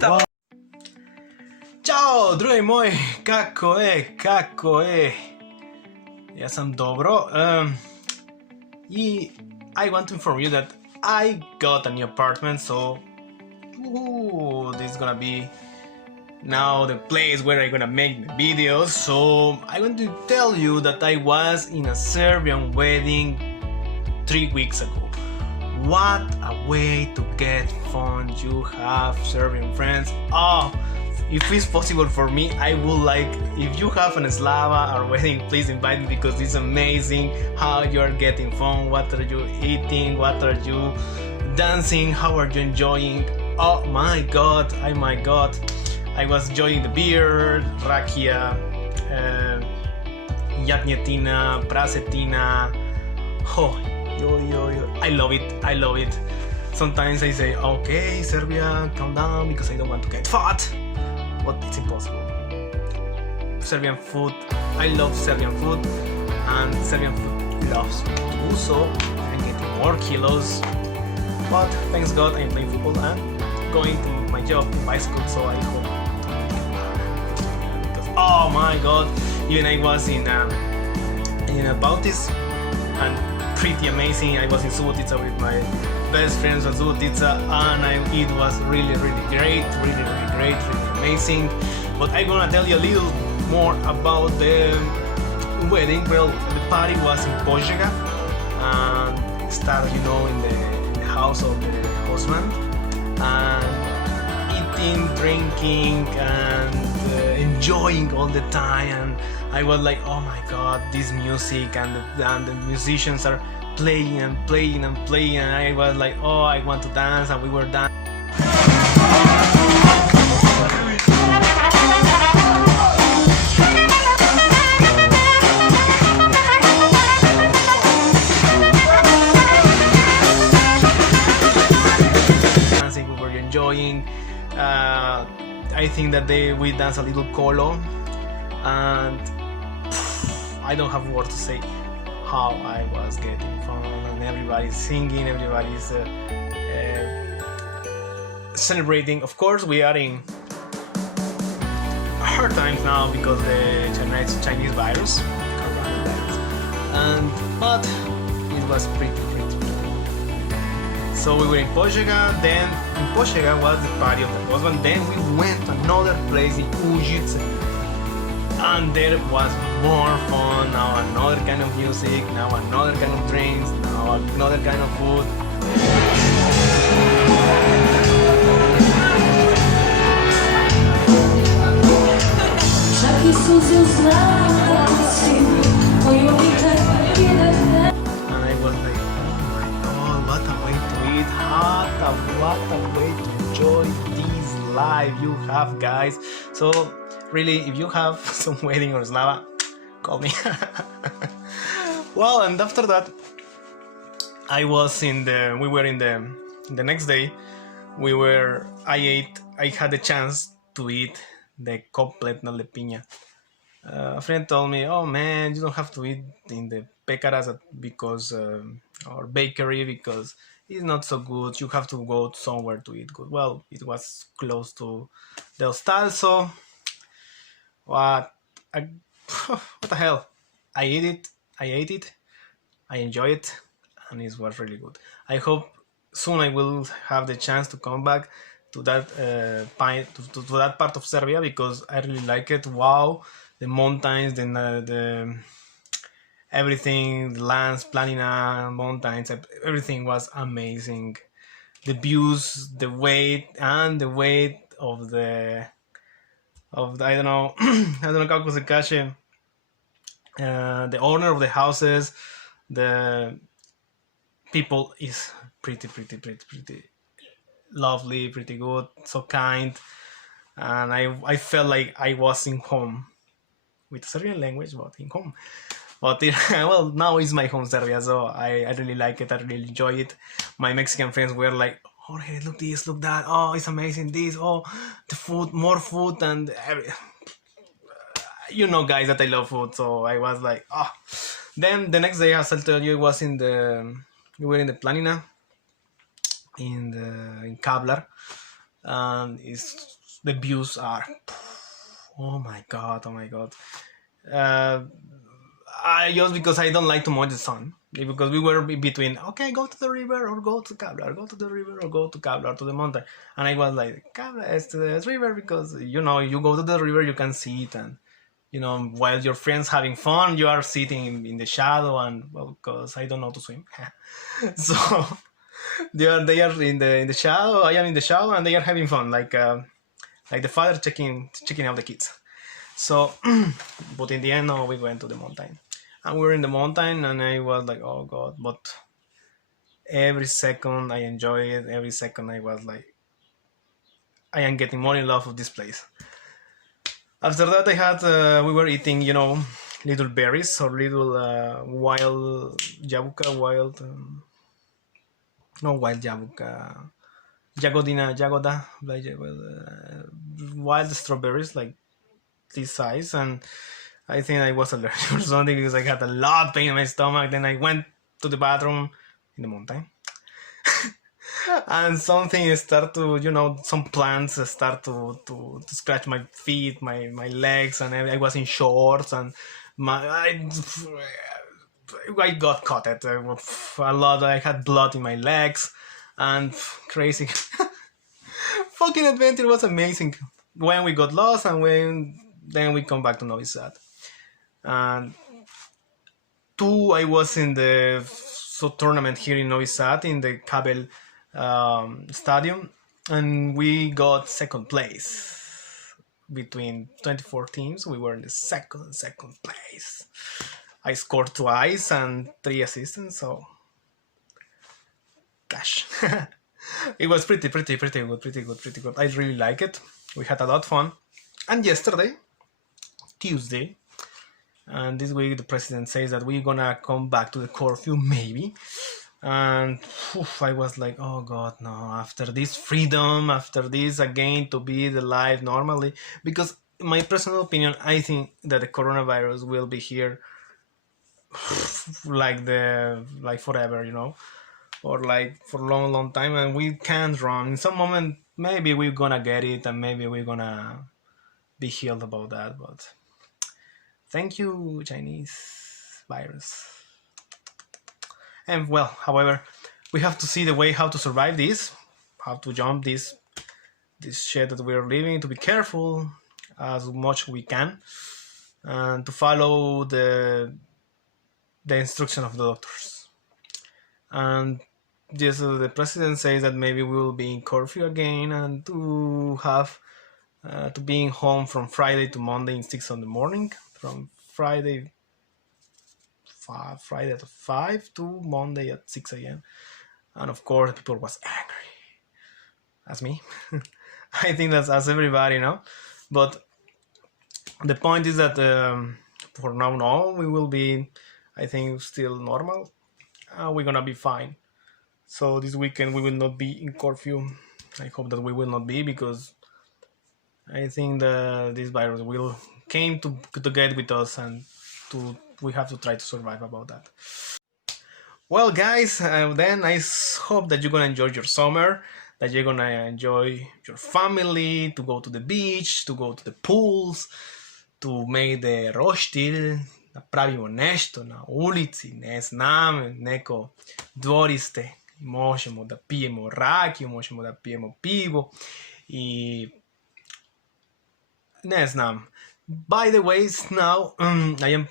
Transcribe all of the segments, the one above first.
Wow. Ćao, drugi moj, kako je? Ja sam dobro. I want to inform you that I got a new apartment, so this is gonna be now the place where I'm gonna make the videos. So I want to tell you that I was in a Serbian wedding 3 weeks ago. What a way to get fun. You have Serbian friends. Oh, if it's possible for me, I would like, if you have an Slava or wedding, please invite me, because it's amazing how you're getting fun. What are you eating? What are you dancing? How are you enjoying? Oh my god, I was enjoying the beer, rakia, jatnjetina, prasetina. Oh, I love it. Sometimes I say, okay, Serbia, calm down, because I don't want to get fat, but it's impossible. Serbian food, I love Serbian food, and Serbian food loves me too, so I'm getting more kilos. But thanks God, I'm playing football and going to my job in bicycle, so I hope to make it back. Because oh my god, even I was in a Bautis, and pretty amazing. I was in Subotica with my best friends at Subotica, and it was really great, really amazing. But I'm gonna tell you a little more about the wedding. Well, the party was in Požega, and it started, in the house of the husband, and eating, drinking, and enjoying all the time. And I was like, oh my god, this music, and the musicians are playing, and I was like, oh, I want to dance, and we were dancing. We were enjoying. I think that we danced a little colo, and I don't have words to say how I was getting fun, and everybody's singing, everybody's celebrating. Of course, we are in hard times now because the Chinese virus, Korona virus, but it was pretty good. So we were in Požega, then in Požega was the party of the husband, then we went to another place in Užice, and there was more fun. Now another kind of music, now another kind of drinks, now another kind of food. And I was like, oh my god, what a way to eat, what a way to enjoy this life you have, guys. So really, if you have some wedding or Slava, call me. Well, and after that, we were in the next day, I had the chance to eat the completna lepiña. A friend told me, oh man, you don't have to eat in the pekaras or bakery, because it's not so good. You have to go somewhere to eat good. Well, it was close to the hostal, so what the hell? I ate it, I enjoyed it, and it was really good. I hope soon I will have the chance to come back to that to that part of Serbia, because I really like it. Wow, the mountains, the everything, the lands, planina, mountains, everything was amazing. The views, the weight of the I don't know kako se kaže, the owner of the houses, the people is pretty lovely, pretty good, so kind, and I felt like I was in home, with Serbian language, but in home. But well, now it's my home, Serbia, so I really like it, I really enjoy it. My Mexican friends were like, Jorge, look this, look that, oh, it's amazing, this, oh, the food, more food, and guys, that I love food, so I was like, oh. Then the next day, as I told you, we were in the Planina, in Kablar, and the views are, oh my god, oh my god. I just, because I don't like too much the sun, because we were between, okay, go to the river or go to Cablar, go to the river or go to Cablar, to the mountain, and I was like, Cablar is to the river, because you go to the river, you can see it, and while your friends having fun, you are sitting in the shadow, and well, because I don't know to swim, so they are in the shadow, I am in the shadow, and they are having fun, like the father checking out the kids. So, but in the end, no, we went to the mountain. And we were in the mountain, and I was like, oh god, but every second I enjoy it, every second I was like, I am getting more in love with this place. After that, we were eating, little berries or little wild jabuka, wild jabuka, jagoda, like wild strawberries, like this size, and I think I was allergic or something, because I had a lot of pain in my stomach. Then I went to the bathroom in the mountain, and something start to, some plants start to scratch my feet, my legs, and I was in shorts, and I got caught at a lot. I had blood in my legs, and crazy. Fucking adventure was amazing. When we got lost, and then we come back to Novi Sad. And I was in the tournament here in Novi Sad in the Kabel stadium, and we got second place. Between 24 teams, we were in the second place. I scored twice and 3 assists, so cash. It was pretty good. I really like it. We had a lot of fun. And yesterday, Tuesday, and this week the president says that we're gonna come back to the curfew, maybe. And I was like, oh god, no, after this freedom, after this again to be the life normally, because in my personal opinion, I think that the coronavirus will be here like forever, or like for a long time, and we can't run. In some moment, maybe we're gonna get it, and maybe we're gonna be healed about that, but thank you, Chinese virus. And well, however, we have to see the way how to survive this, how to jump this shit that we're living, to be careful as much we can, and to follow the instruction of the doctors. And yes, the president says that maybe we will be in curfew again, and to have to being home from Friday to Monday in 6 in the morning, from Friday at 5 to Monday at 6 a.m. And of course, people was angry. As me. I think that's as everybody, But the point is that for now on, we will be, I think, still normal. We're gonna be fine. So this weekend we will not be in curfew. I hope that we will not be, because I think that this virus will came to get with us, and we have to try to survive about that. Well, guys, then I hope that you're gonna enjoy your summer, that you're gonna enjoy your family, to go to the beach, to go to the pools, to make the roštilj. Napravimo nešto na ulici, ne znam, neko dvorište, možemo da pijemo rakiju, možemo da pijemo pivo i ne znam. By the way, now I am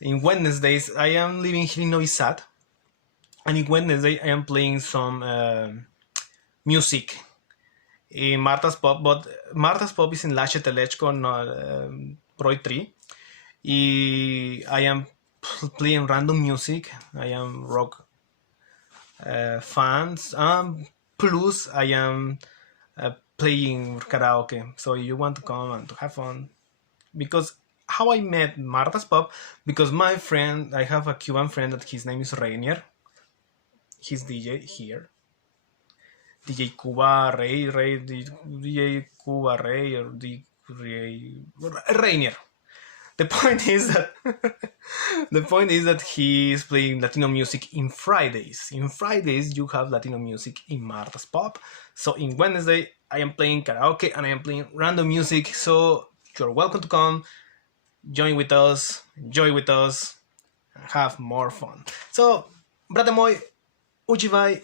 in Wednesdays, I am living here in Novi Sad, and in Wednesday I am playing some music in Marta's Pub, but Marta's Pub is in Laše Telečko, Roy 3. I am playing random music. I am rock fans. Plus, I am playing karaoke. So you want to come and to have fun. Because how I met Marta's Pub, because my friend, I have a Cuban friend that his name is Rainier. He's DJ here. DJ Cuba, DJ Cuba, Rey, or Rainier. The point is that the point is that he is playing Latino music in Fridays. In Fridays, you have Latino music in Marta's Pop. So in Wednesday, I am playing karaoke and I am playing random music. So you're welcome to come, join with us, enjoy with us, and have more fun. So, brate moj, uživaj,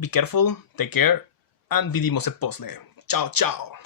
be careful, take care, and vidimo se posle. Ciao, ciao.